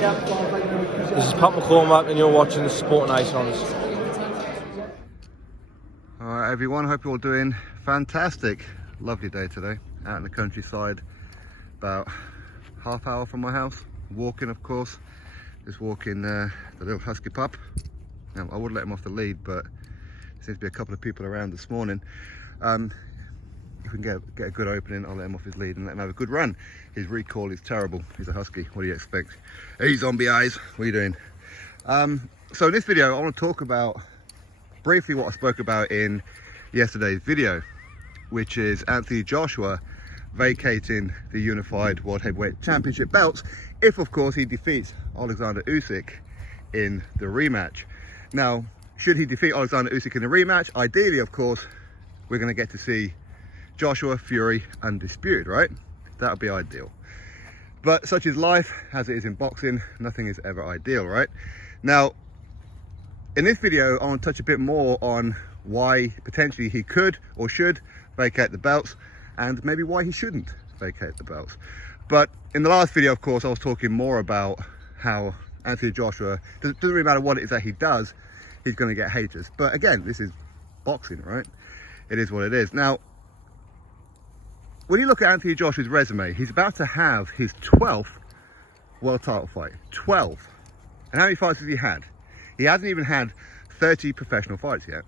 This is Pat McCormack and you're watching the Sport Nation on us. Alright everyone, hope you're all doing fantastic. Lovely day today, out in the countryside, about half hour from my house. Walking, of course, just walking the little husky pup. Now, I would let him off the lead, but there seems to be a couple of people around this morning. If we can get a good opening, I'll let him off his lead and let him have a good run. His recall is terrible. He's a husky. What do you expect? Hey, zombie eyes. What are you doing? So in this video, I want to talk about briefly what I spoke about in yesterday's video, which is Anthony Joshua vacating the unified World Heavyweight Championship belts if, of course, he defeats Oleksandr Usyk in the rematch. Now, should he defeat Oleksandr Usyk in the rematch, ideally, of course, we're going to get to see Joshua Fury undisputed, right? That would be ideal. But such is life, as it is in boxing. Nothing is ever ideal, right? Now, in this video, I want to touch a bit more on why potentially he could or should vacate the belts, and maybe why he shouldn't vacate the belts. But in the last video, of course, I was talking more about how Anthony Joshua, doesn't really matter what it is that he does, he's going to get haters. But again, this is boxing, right? It is what it is. Now, when you look at Anthony Joshua's resume, he's about to have his 12th world title fight. 12. And how many fights has he had? He hasn't even had 30 professional fights yet.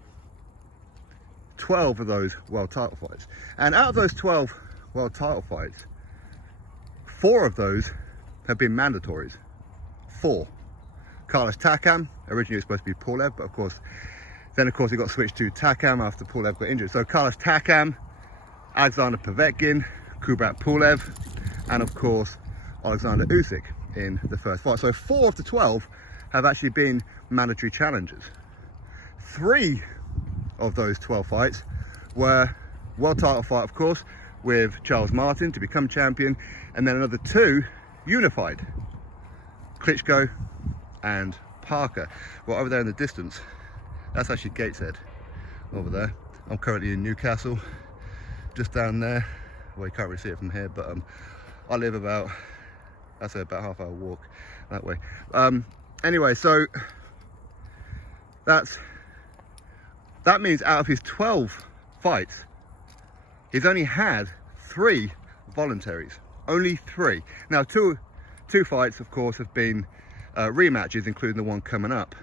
12 of those world title fights. And out of those 12 world title fights, 4 of those have been mandatories. 4. Carlos Takam, originally it was supposed to be Pulev, but of course he got switched to Takam after Pulev got injured. So Carlos Takam, Alexander Povetkin, Kubrat Pulev, and of course Oleksandr Usyk in the first fight. So 4 of the 12 have actually been mandatory challenges. 3 of those 12 fights were world title fight, of course, with Charles Martin to become champion, and then another 2 unified, Klitschko and Parker. Well, over there in the distance, that's actually Gateshead over there. I'm currently in Newcastle, just down there. Well, you can't really see it from here, but I live about, that's about half hour walk that way. Anyway, so that means out of his 12 fights, he's only had 3 voluntaries. Only 3. Now, two fights, of course, have been rematches, including the one coming up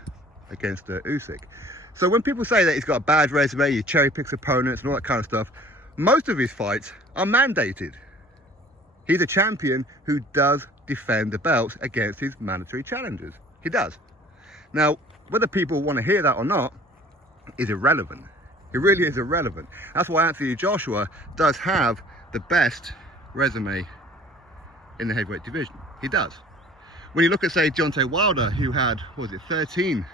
against Usyk. So when people say that he's got a bad resume, he cherry picks opponents and all that kind of stuff, most of his fights are mandated. He's a champion who does defend the belts against his mandatory challengers. He does. Now, whether people want to hear that or not is irrelevant. It really is irrelevant. That's why Anthony Joshua does have the best resume in the heavyweight division. He does. When you look at, say, Deontay Wilder, who had, 13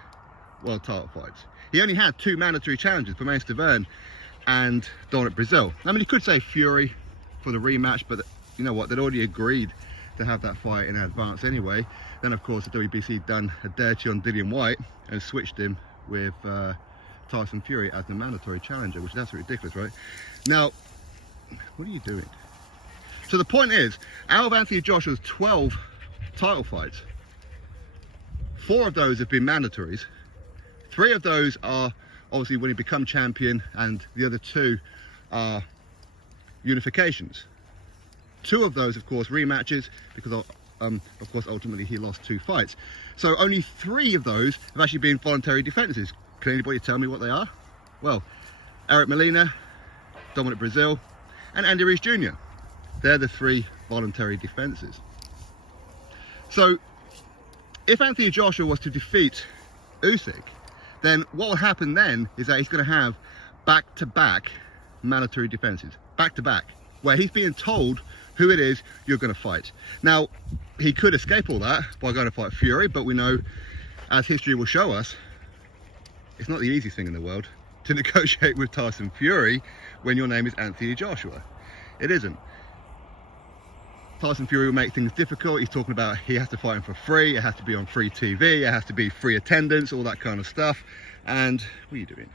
world title fights. He only had 2 mandatory challenges, Permain Stavern and Dominic Brazil. I mean, you could say Fury for the rematch, but you know what? They'd already agreed to have that fight in advance anyway. Then, of course, the WBC done a dirty on Dillian White and switched him with Tyson Fury as the mandatory challenger, which is absolutely ridiculous, right? Now, what are you doing? So the point is, out of Anthony Joshua's 12 title fights, 4 of those have been mandatories. 3 of those are obviously when he becomes champion, and the other 2 are unifications. 2 of those, of course, rematches, because of course ultimately he lost 2 fights. So only 3 of those have actually been voluntary defenses. Can anybody tell me what they are? Well, Eric Molina, Dominic Brazil, and Andy Ruiz Jr. They're the 3 voluntary defenses. So if Anthony Joshua was to defeat Usyk, then what will happen then is that he's going to have back-to-back mandatory defenses. Back-to-back, where he's being told who it is you're going to fight. Now, he could escape all that by going to fight Fury, but we know, as history will show us, it's not the easiest thing in the world to negotiate with Tyson Fury when your name is Anthony Joshua. It isn't. Tyson Fury will make things difficult. He's talking about he has to fight him for free, it has to be on free TV, it has to be free attendance, all that kind of stuff. And what are you doing,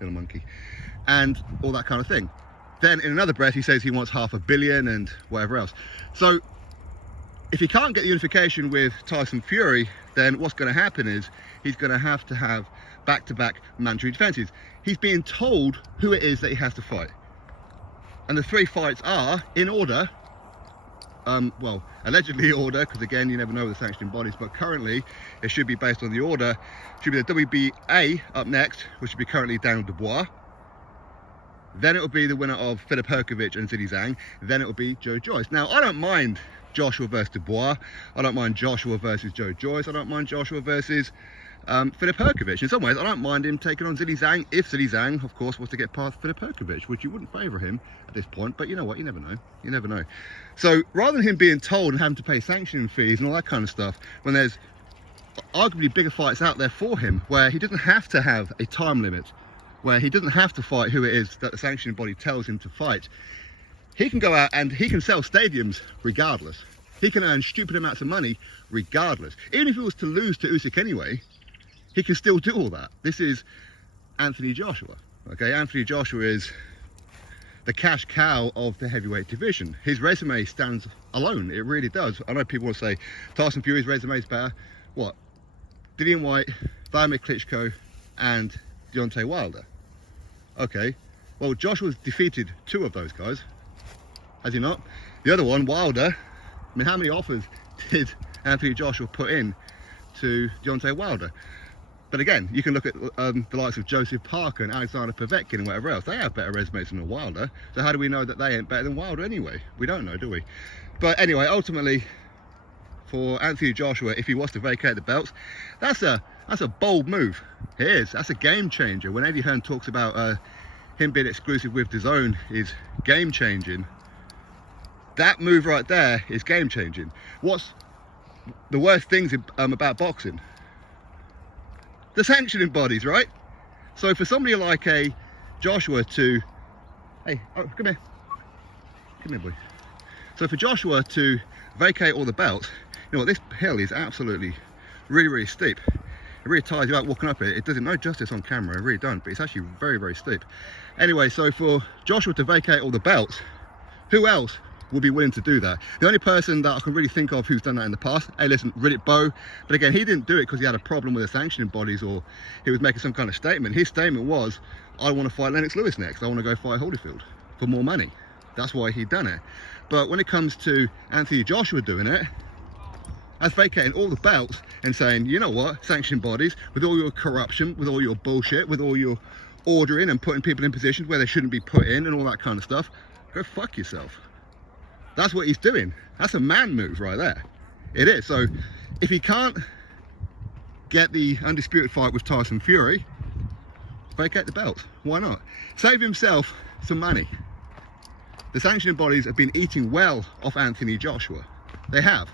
little monkey? And all that kind of thing. Then in another breath he says he wants $500 million and whatever else. So if he can't get the unification with Tyson Fury, then what's going to happen is he's going to have back-to-back mandatory defenses. He's being told who it is that he has to fight. And the 3 fights are in order, well, allegedly order, because again, you never know with the sanctioning bodies, but currently it should be based on the order. It should be the WBA up next, which should be currently Daniel Dubois. Then it will be the winner of Filip Hrgović and Zhilei Zhang. Then it will be Joe Joyce. Now, I don't mind Joshua versus Dubois. I don't mind Joshua versus Joe Joyce. I don't mind Joshua versus Filip Hrgović. In some ways, I don't mind him taking on Zhilei Zhang if Zhilei Zhang, of course, was to get past Filip Hrgović, which you wouldn't favour him at this point. But you know what? You never know. You never know. So rather than him being told and having to pay sanctioning fees and all that kind of stuff, when there's arguably bigger fights out there for him, where he doesn't have to have a time limit, where he doesn't have to fight who it is that the sanctioning body tells him to fight, he can go out and he can sell stadiums regardless. He can earn stupid amounts of money regardless. Even if he was to lose to Usyk anyway, he can still do all that. This is Anthony Joshua. Okay, Anthony Joshua is the cash cow of the heavyweight division. His resume stands alone. It really does. I know people will say Tyson Fury's resume is better. What? Dillian White, Vladimir Klitschko, and Deontay Wilder. Okay, well, Joshua's defeated 2 of those guys, has he not? The other one, Wilder, I mean, how many offers did Anthony Joshua put in to Deontay Wilder? But again, you can look at the likes of Joseph Parker and Alexander Povetkin and whatever else. They have better resumes than Wilder. So how do we know that they ain't better than Wilder anyway? We don't know, do we? But anyway, ultimately, for Anthony Joshua, if he was to vacate the belts, that's a bold move. It is. That's a game changer. When Eddie Hearn talks about him being exclusive with DAZN is game changing, that move right there is game changing. What's the worst things about boxing? The sanctioning bodies, right? So for somebody like a Joshua to, hey, oh, come here, boy. So for Joshua to vacate all the belts, you know what, this hill is absolutely really, really steep. It really tires you out walking up it. It does it no justice on camera, it really don't, but it's actually very, very steep. Anyway, so for Joshua to vacate all the belts, who else would be willing to do that? The only person that I can really think of who's done that in the past, hey listen, Riddick Bowe, but again, he didn't do it because he had a problem with the sanctioning bodies or he was making some kind of statement. His statement was, I want to fight Lennox Lewis next, I want to go fight Holyfield for more money. That's why he'd done it. But when it comes to Anthony Joshua doing it, that's vacating all the belts and saying, you know what, sanctioning bodies, with all your corruption, with all your bullshit, with all your ordering and putting people in positions where they shouldn't be put in and all that kind of stuff, go fuck yourself. That's what he's doing. That's a man move right there. It is. So if he can't get the undisputed fight with Tyson Fury, vacate the belts. Why not? Save himself some money. The sanctioning bodies have been eating well off Anthony Joshua. They have.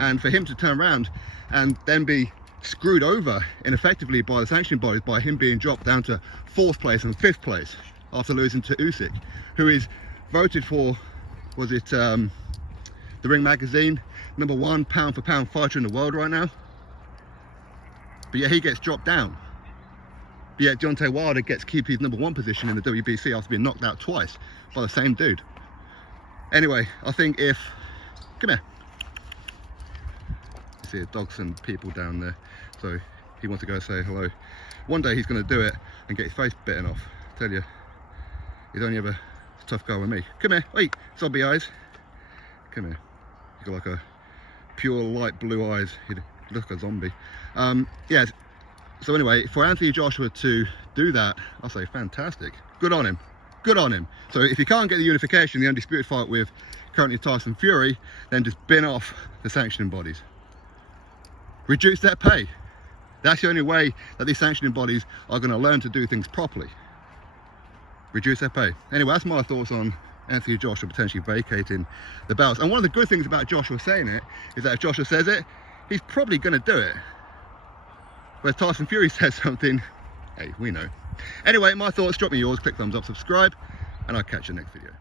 And for him to turn around and then be screwed over ineffectively by the sanctioning bodies by him being dropped down to 4th place and 5th place after losing to Usyk, who is voted for, was it the Ring Magazine, #1 pound for pound fighter in the world right now, but yet he gets dropped down. But yet Deontay Wilder gets to keep his #1 position in the WBC after being knocked out twice by the same dude. Anyway, I think if, come here, you see a dogs and people down there, so he wants to go say hello. One day he's going to do it and get his face bitten off. I tell you, he's only ever a tough guy with me. Come here, wait, zombie eyes. Come here. He's got like a pure light blue eyes. He looks like a zombie. Yeah. So anyway, for Anthony Joshua to do that, I'll say fantastic. Good on him. Good on him. So if he can't get the unification, the undisputed fight with currently Tyson Fury, then just bin off the sanctioning bodies. Reduce their pay. That's the only way that these sanctioning bodies are going to learn to do things properly. Reduce their pay. Anyway, that's my thoughts on Anthony Joshua potentially vacating the belts. And one of the good things about Joshua saying it is that if Joshua says it, he's probably going to do it. Where Tyson Fury says something, hey, we know. Anyway, my thoughts, drop me yours, click thumbs up, subscribe, and I'll catch you next video.